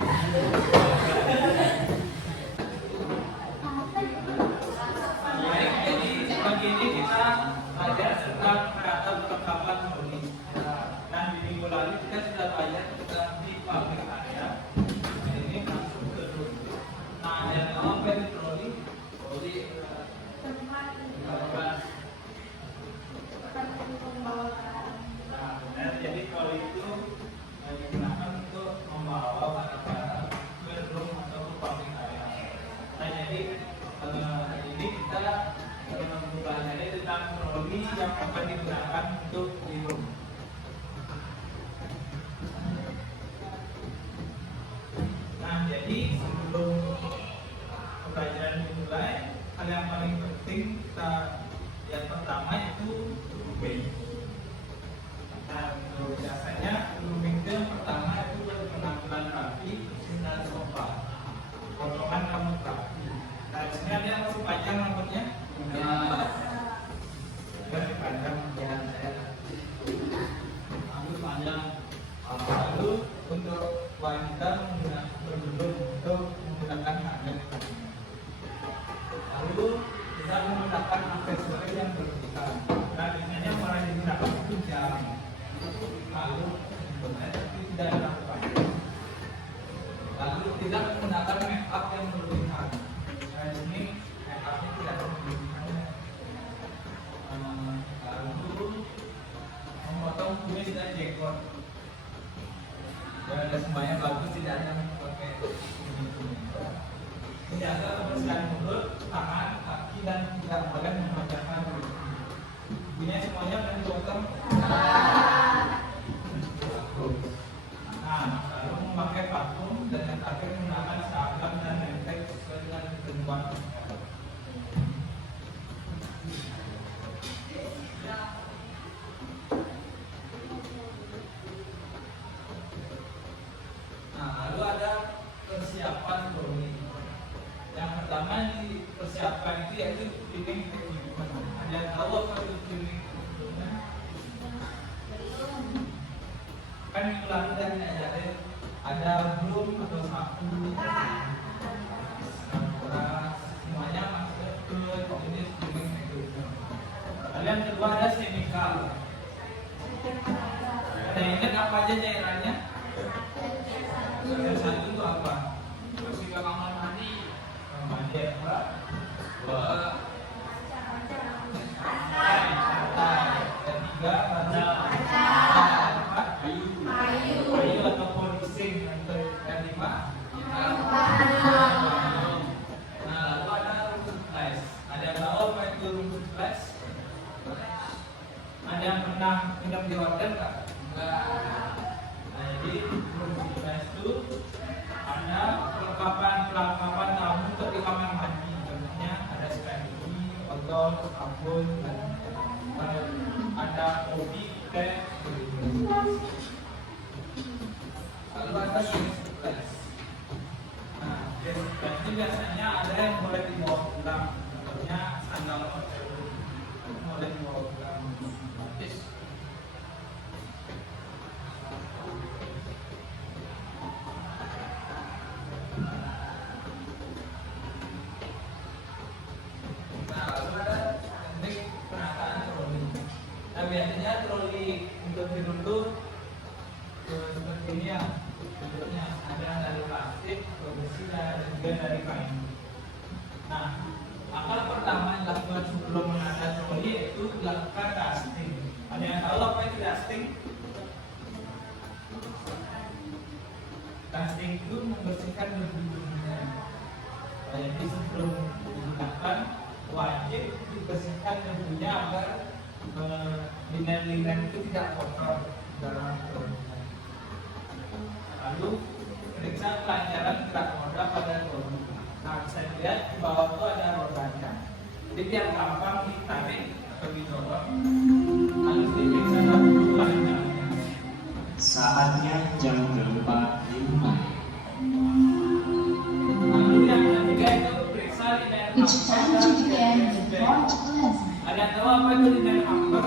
Baik, jadi pagi ini kita belajar tentang kata perlengkapan troli. Nah, di minggu lalu kita sudah belajar tentang di public area. Ini masuk ke troli. Nah, yang apa itu troli? Troli tempat jadi troli itu digunakan untuk membawa barang-barang ke room atau ke public area. Nah, jadi hari ini kita mempelajari tentang troli yang akan digunakan untuk di room. Nah, jadi sebelum pembelajaran dimulai, hal yang paling penting kita yang pertama itu grooming. Nah, biasanya grooming itu yang pertama itu penampilan rapi, bersih dan sopan, potongan rambut rapi. Nah, di sini ada yang masih panjang rambutnya, dari panjang jangan saya rambut panjang. Lalu untuk wanita berbelum untuk menggunakan handuk. Lalu kita menggunakan aksesoris yang berkitar. Nah, biasanya yang pernah digunakan itu jam. Lalu tapi tidak dilakukan. Lalu tidak menggunakan make up yang berlebihan. Nah, ini make upnya tidak berlebihan. Lalu memotong kumis dan jenggot. Dan semuanya bagus, tidak ada yang pakai ini. Menjaga kebersihan mulut, tangan, kaki dan tidak boleh memanjakan mulut. Ini semuanya akan dipotong. Nah, lalu memakai parfum dan yang terakhir menggunakan seragam dan lempeng sesuai dengan ketentuan. Nah, lalu ada persiapan troli. Yang pertama dipersiapkan itu yaitu cleaning equipment. Ada yang tahu apa itu cleaning equipment? Kan minggu lalu kita diajarin ada broom atau sapu, semuanya masuk ke jenis cleaning equipment. Lalu yang kedua ada chemical. Ada ingat apa aja cairannya? Yang satu itu apa? Masih ke kamar mandi. Kamar mandi apa? Ketiga ada kayu atau polishing. Yang lima nah, lalu ada rumput flash. Ada yang tahu apa itu rumput flash? Ada yang pernah minum di hotel nggak? Enggak. Nah, jadi rumput flash itu ada perlengkapan tamu untuk di kamar mandi. Contohnya ada spanduk, odol, sabun, dan ada kopi, teh. Lalu ada jenis flash. Nah, jenis flash itu biasanya ada yang boleh dibawa pulang. Contohnya sandal hotel boleh dibawa pulang. Biasanya troli untuk tidur tuh seperti ini ya, bentuknya ada dari plastik, besi dan juga dari kain. Nah, langkah pertama yang dilakukan sebelum menata troli yaitu dilakukan dusting. Ada yang tahu apa itu dusting? Dusting itu membersihkan debu-debunya. Jadi sebelum digunakan wajib dibersihkan debunya agar linen-linen itu tidak kotor dalam trolinya. Lalu periksa kelancaran gerak roda pada troli. Nah, bisa dilihat di bawah itu ada rodanya. Jadi biar gampang ditarik atau didorong. Lalu diperiksa dulu kelancarannya. Saatnya jam keempat dimulai. Lalu yang ketiga itu periksa linen It's time to begin the fourth lesson. Ada yang tahu apa itu linen hamper?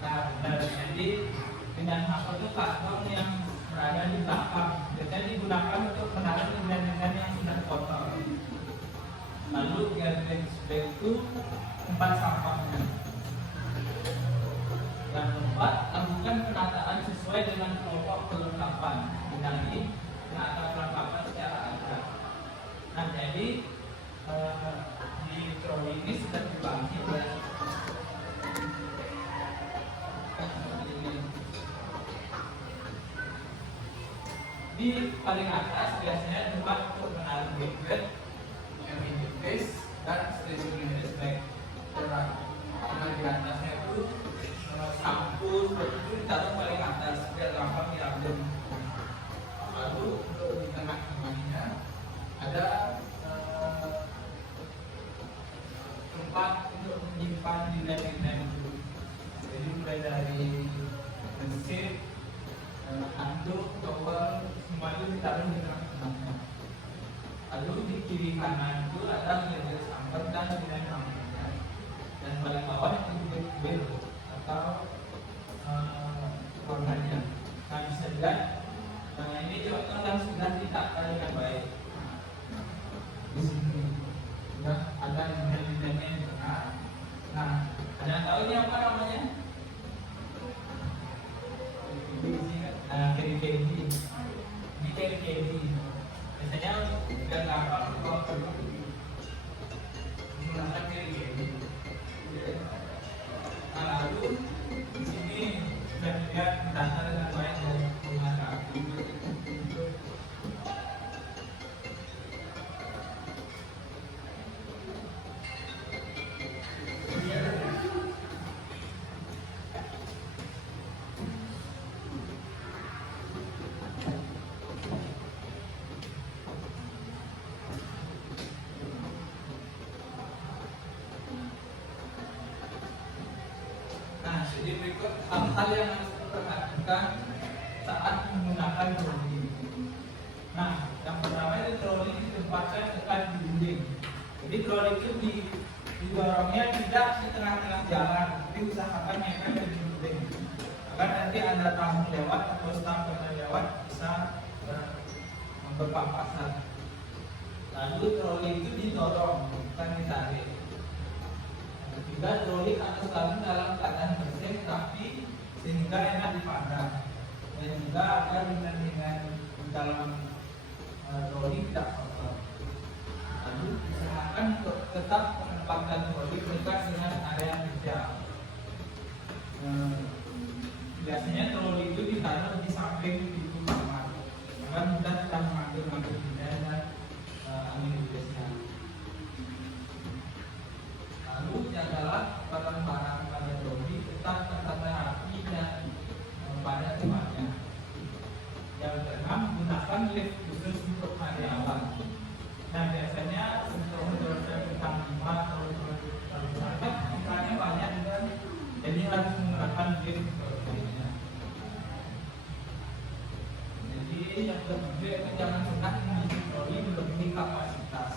Nah, benar. Jadi linen hamper itu platform sesuai dengan kelompok kelengkapan. Ini ada kelengkapan secara agak. Nah, jadi di troli ini sudah dibagi ya. Di paling atas biasanya tempat untuk menaruh gadget, interface dan stationary bag. Karena di atasnya itu sampul seperti itu ditaruh paling atas biar gampang diambil. Lalu untuk di tengah-tengahnya ada tempat untuk menyimpan nilai-nilai itu. Jadi mulai dari mesin, handuk, towel, semua itu ditaruh di tengah-tengahnya. Lalu di kiri kanan itu ada nilai sampai dan nilai sampulnya. Dan paling bawah itu bill atau warnanya. Nah, bisa dilihat. Nah, ini contoh yang sudah ditata dengan baik. Di sini sudah ada nilai-nilainya di tengah. Nah, ada yang tahu ini apa namanya? KDKD. Ini KDKD. Biasanya udah gampang kalau menggunakan KDKD. Nah, lalu di sini sudah dilihat data dengan baik dari pengusaha. Nah, jadi berikut hal-hal yang harus diperhatikan saat menggunakan troli. Nah, yang pertama itu troli ditempatkan dekat di dinding. Jadi troli itu didorongnya tidak di tengah-tengah jalan, tapi usahakan nempel di dinding agar nanti ada tamu lewat atau staf yang lewat bisa berpapasan. Lalu troli itu didorong, bukan ditarik. Juga troli harus selalu dalam keadaan bersih tapi sehingga enak dipandang, dan juga agar dengan dalam troli tidak kotor. Lalu usahakan untuk tetap menempatkan troli dekat dengan area kerja. Biasanya troli itu ditaruh di samping pintu kamar agar mudah kita mengambil benda dan angin spesial. Lalu jagalah barang-barang pada troli tetap tertata rapi dan pada tempatnya. Yang keenam, gunakan lift khusus untuk karyawan. Nah, biasanya untuk menjelaskan tentang 5 atau sampai jumlahnya banyak dan jadi harus menggunakan lift trolinya. Jadi yang ketujuh itu jangan pernah mengisi troli melebihi kapasitas.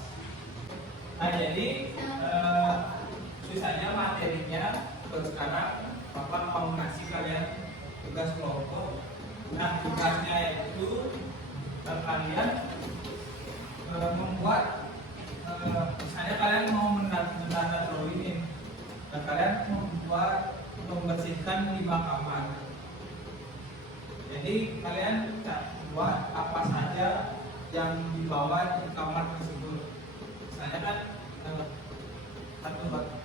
Nah, jadi sisanya materinya sekarang Bapak mau ngasih kalian tugas kelompok. Nah, tugasnya itu kalian membuat misalnya kalian mau menata troli ini dan kalian membersihkan 5 kamar. Jadi kalian buat apa saja yang dibawa di kamar tersebut. Misalnya kan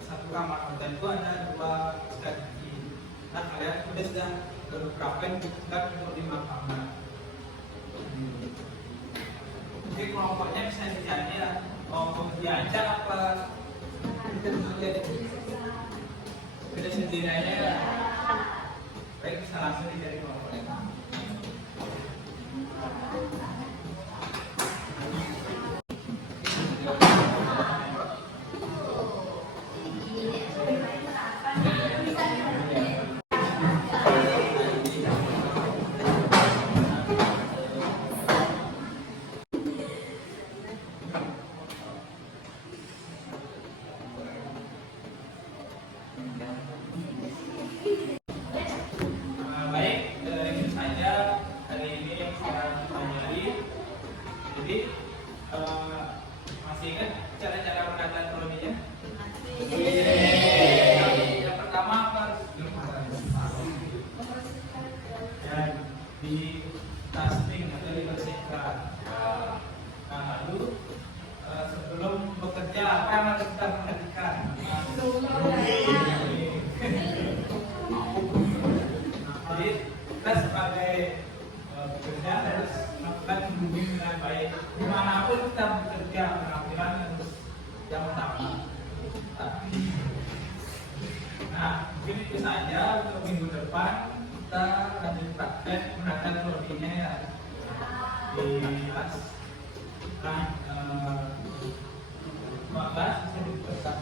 satu kamar hotel itu ada 2 sikat gigi. Nah, kalian sudah beberapa yang dibuat untuk 5 kamar. Jadi kelompoknya bisa dicari ya, mau diajak apa kita sendiri aja ya. Baik, bisa langsung dicari kelompoknya. Baik, Nah, mungkin itu saja untuk minggu depan. Kita lanjut praktek menggunakan lebihnya ya di kelas. Nah, 15 bisa dipesan.